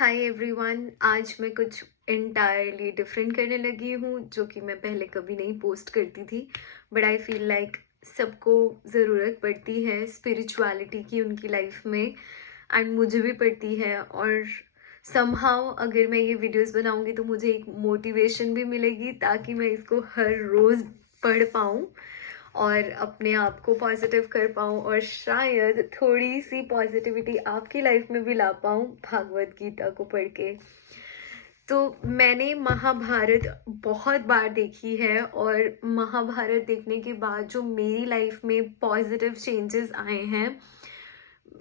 Hi everyone. आज मैं कुछ इंटायरली डिफरेंट करने लगी हूँ जो कि मैं पहले कभी नहीं पोस्ट करती थी। बट आई फील लाइक सबको ज़रूरत पड़ती है स्पिरिचुअलिटी की उनकी लाइफ में, एंड मुझे भी पड़ती है। और समहाउ अगर मैं ये वीडियोस बनाऊँगी तो मुझे एक मोटिवेशन भी मिलेगी ताकि मैं इसको हर रोज़ पढ़ पाऊँ और अपने आप को पॉजिटिव कर पाऊँ और शायद थोड़ी सी पॉजिटिविटी आपकी लाइफ में भी ला पाऊँ भागवत गीता को पढ़ के। तो मैंने महाभारत बहुत बार देखी है और महाभारत देखने के बाद जो मेरी लाइफ में पॉजिटिव चेंजेस आए हैं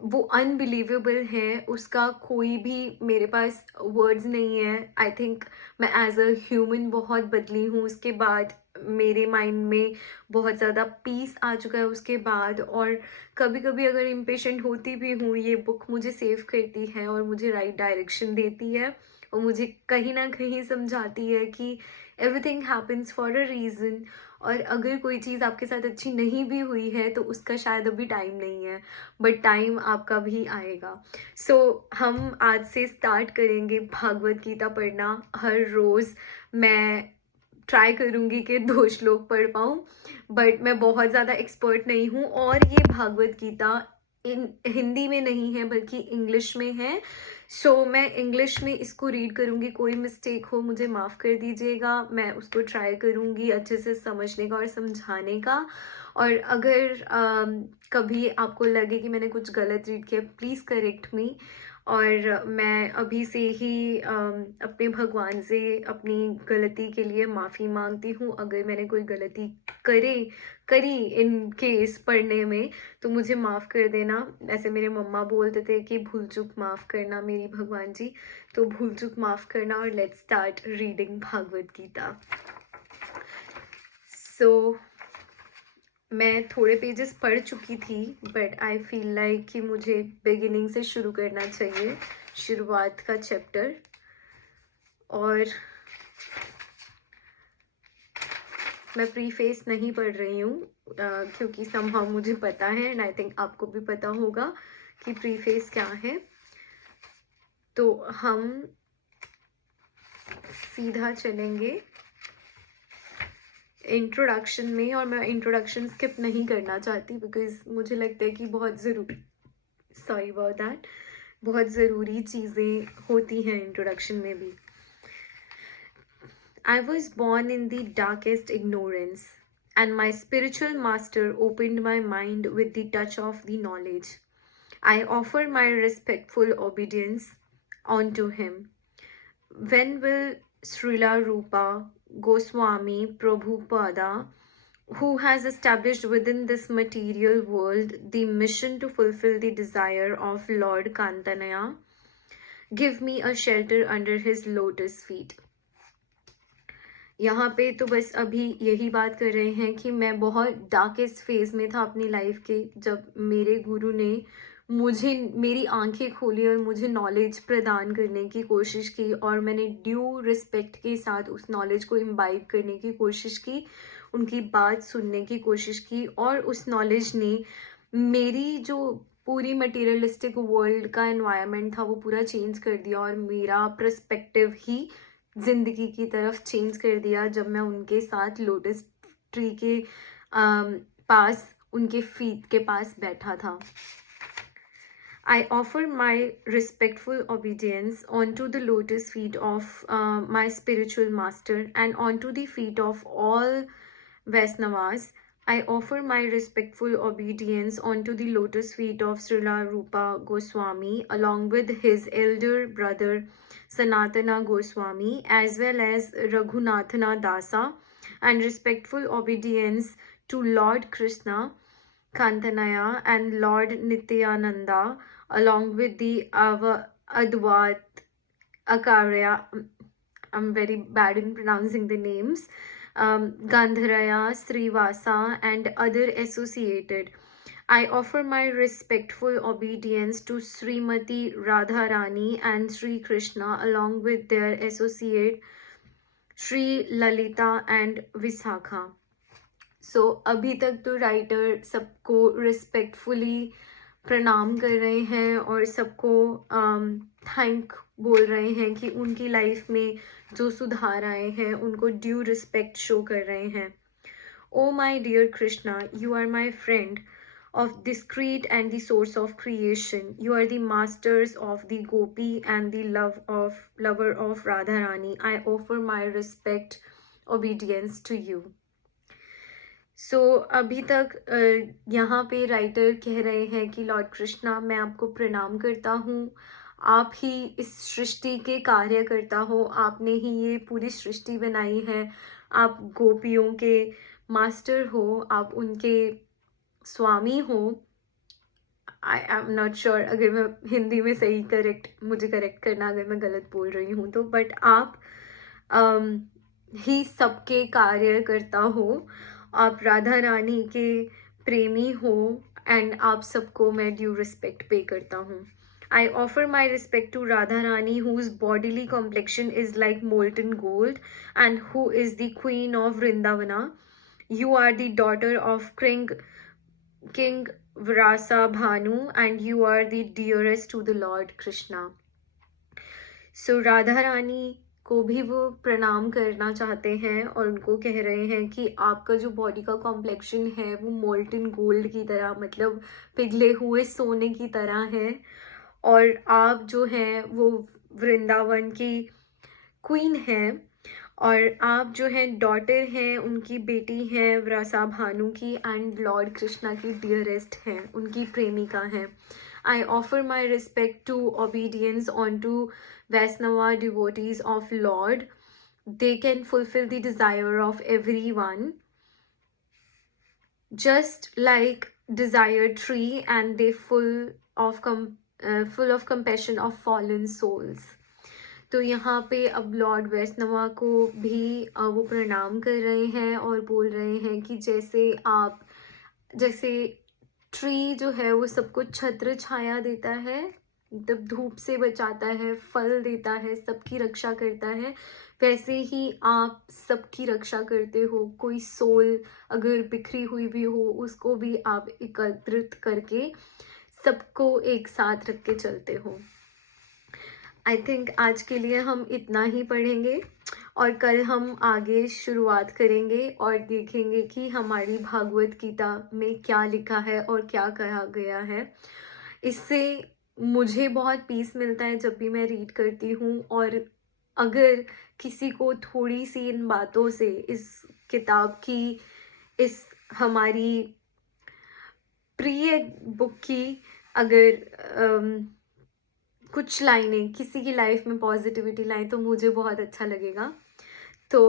वो अनबिलीवेबल है। उसका कोई भी मेरे पास वर्ड्स नहीं है। आई थिंक मैं एज अ ह्यूमन बहुत बदली हूँ उसके बाद। मेरे माइंड में बहुत ज़्यादा पीस आ चुका है उसके बाद। और कभी कभी अगर इम्पेशेंट होती भी हूँ ये बुक मुझे सेव करती है और मुझे राइट डायरेक्शन देती है और मुझे कहीं ना कहीं समझाती है कि everything happens for a reason. और अगर कोई चीज़ आपके साथ अच्छी नहीं भी हुई है तो उसका शायद अभी टाइम नहीं है, बट टाइम आपका भी आएगा। सो हम आज से स्टार्ट करेंगे भागवत गीता पढ़ना हर रोज़। मैं ट्राई करूँगी कि 2 श्लोक पढ़ पाऊँ, बट मैं बहुत ज़्यादा एक्सपर्ट नहीं हूँ। और ये भागवत गीता हिंदी में नहीं है बल्कि इंग्लिश में है। सो मैं इंग्लिश में इसको रीड करूँगी। कोई मिस्टेक हो मुझे माफ़ कर दीजिएगा। मैं उसको ट्राई करूँगी अच्छे से समझने का और समझाने का। और अगर कभी आपको लगे कि मैंने कुछ गलत रीड किया प्लीज़ करेक्ट मी। और मैं अभी से ही अपने भगवान से अपनी गलती के लिए माफ़ी मांगती हूँ। अगर मैंने कोई गलती करी इन केस पढ़ने में तो मुझे माफ़ कर देना। ऐसे मेरे मम्मा बोलते थे कि भूल चूक माफ़ करना मेरी भगवान जी। तो भूल चूक माफ़ करना और let's start reading Bhagavad Gita. So मैं थोड़े पेजेस पढ़ चुकी थी बट आई फील लाइक कि मुझे बिगिनिंग से शुरू करना चाहिए, शुरुआत का चैप्टर। और मैं प्रीफेस नहीं पढ़ रही हूँ क्योंकि समहाउ मुझे पता है एंड आई थिंक आपको भी पता होगा कि प्रीफेस क्या है। तो हम सीधा चलेंगे इंट्रोडक्शन में। और मैं इंट्रोडक्शन स्किप नहीं करना चाहती बिकॉज मुझे लगता है कि बहुत बहुत ज़रूरी चीज़ें होती हैं इंट्रोडक्शन में भी। I was born in the darkest ignorance, and my spiritual master opened my mind with the touch of the knowledge. I offer my respectful obedience unto him. When will Srila Rupa Goswami Prabhupada, who has established within this material world the mission to fulfill the desire of Lord Kantanaya, give me a shelter under his lotus feet? यहाँ पे तो बस अभी यही बात कर रहे हैं कि मैं बहुत डार्केस्ट फेज में था अपनी लाइफ के जब मेरे गुरु ने मुझे मेरी आंखें खोली और मुझे नॉलेज प्रदान करने की कोशिश की और मैंने ड्यू रिस्पेक्ट के साथ उस नॉलेज को इम्बाइब करने की कोशिश की, उनकी बात सुनने की कोशिश की। और उस नॉलेज ने मेरी जो पूरी मटेरियलिस्टिक वर्ल्ड का एनवायरनमेंट था वो पूरा चेंज कर दिया और मेरा पर्सपेक्टिव ही जिंदगी की तरफ चेंज कर दिया जब मैं उनके साथ लोटस ट्री के पास उनके फीट के पास बैठा था। I offer my respectful obedience onto the lotus feet of my spiritual master and onto the feet of all Vaisnavas. I offer my respectful obedience onto the lotus feet of Srila Rupa Goswami along with his elder brother Sanatana Goswami as well as Raghunathana Dasa, and respectful obedience to Lord Krishna Kantanaya and Lord Nityananda along with the Advat Akarya. I'm very bad in pronouncing the names. Gandharaya, Srivasa and other associated. I offer my respectful obedience to Srimati Radharani and Sri Krishna along with their associate Sri Lalita and Visakha. सो अभी तक तो writer सबको respectfully प्रणाम कर रहे हैं और सबको थैंक बोल रहे हैं कि उनकी लाइफ में जो सुधार आए हैं उनको ड्यू रिस्पेक्ट शो कर रहे हैं। Oh my dear Krishna, you are my friend of discreet and the source of creation. You are the masters of the gopi and the lover of Radharani. I offer my respect, obedience to you. So अभी तक यहाँ पे writer कह रहे हैं कि Lord Krishna, मैं आपको प्रणाम करता हूँ। आप ही इस सृष्टि के कार्य करता हो, आपने ही ये पूरी सृष्टि बनाई है। आप गोपियों के मास्टर हो, आप उनके स्वामी हो। आई एम नॉट श्योर अगर मैं हिंदी में सही मुझे करेक्ट करना अगर मैं गलत बोल रही हूँ तो, बट आप ही सबके कार्य करता हो, आप राधा रानी के प्रेमी हो एंड आप सबको मैं ड्यू रिस्पेक्ट पे करता हूँ। I offer my respect to Radharani, whose bodily complexion is like molten gold and who is the queen of Vrindavana. You are the daughter of King Vrasa Bhanu and you are the dearest to the Lord Krishna. So Radha Rani को भी वो प्रणाम करना चाहते हैं और उनको कह रहे हैं कि आपका जो बॉडी का कॉम्प्लेक्शन है वो मोल्टन गोल्ड की तरह, मतलब पिघले हुए सोने की तरह है, और आप जो हैं वो वृंदावन की क्वीन हैं और आप जो हैं डॉटर हैं, उनकी बेटी हैं व्रसा भानु की एंड लॉर्ड कृष्णा की डियरेस्ट हैं, उनकी प्रेमिका हैं। I offer my respect to obeisance on to Vaishnava devotees of lord. They can fulfill the desire of everyone, just like desired tree, and they full of compassion of fallen souls. तो यहाँ पे अब Lord Vaishnava को भी वो प्रणाम कर रहे हैं और बोल रहे हैं कि जैसे ट्री जो है वो सबको छत्र छाया देता है, मतलब धूप से बचाता है, फल देता है, सबकी रक्षा करता है, वैसे ही आप सबकी रक्षा करते हो। कोई सोल अगर बिखरी हुई भी हो उसको भी आप एकत्रित करके सबको एक साथ रख के चलते हो। आई थिंक आज के लिए हम इतना ही पढ़ेंगे और कल हम आगे शुरुआत करेंगे और देखेंगे कि हमारी भागवत गीता में क्या लिखा है और क्या कहा गया है। इससे मुझे बहुत पीस मिलता है जब भी मैं रीड करती हूँ, और अगर किसी को थोड़ी सी इन बातों से, इस किताब की, इस हमारी प्रिय बुक की अगर कुछ लाइनें किसी की लाइफ में पॉजिटिविटी लाएं तो मुझे बहुत अच्छा लगेगा। तो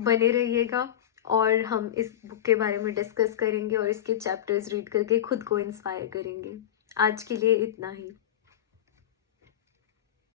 बने रहिएगा और हम इस बुक के बारे में डिस्कस करेंगे और इसके चैप्टर्स रीड करके खुद को इंस्पायर करेंगे। आज के लिए इतना ही।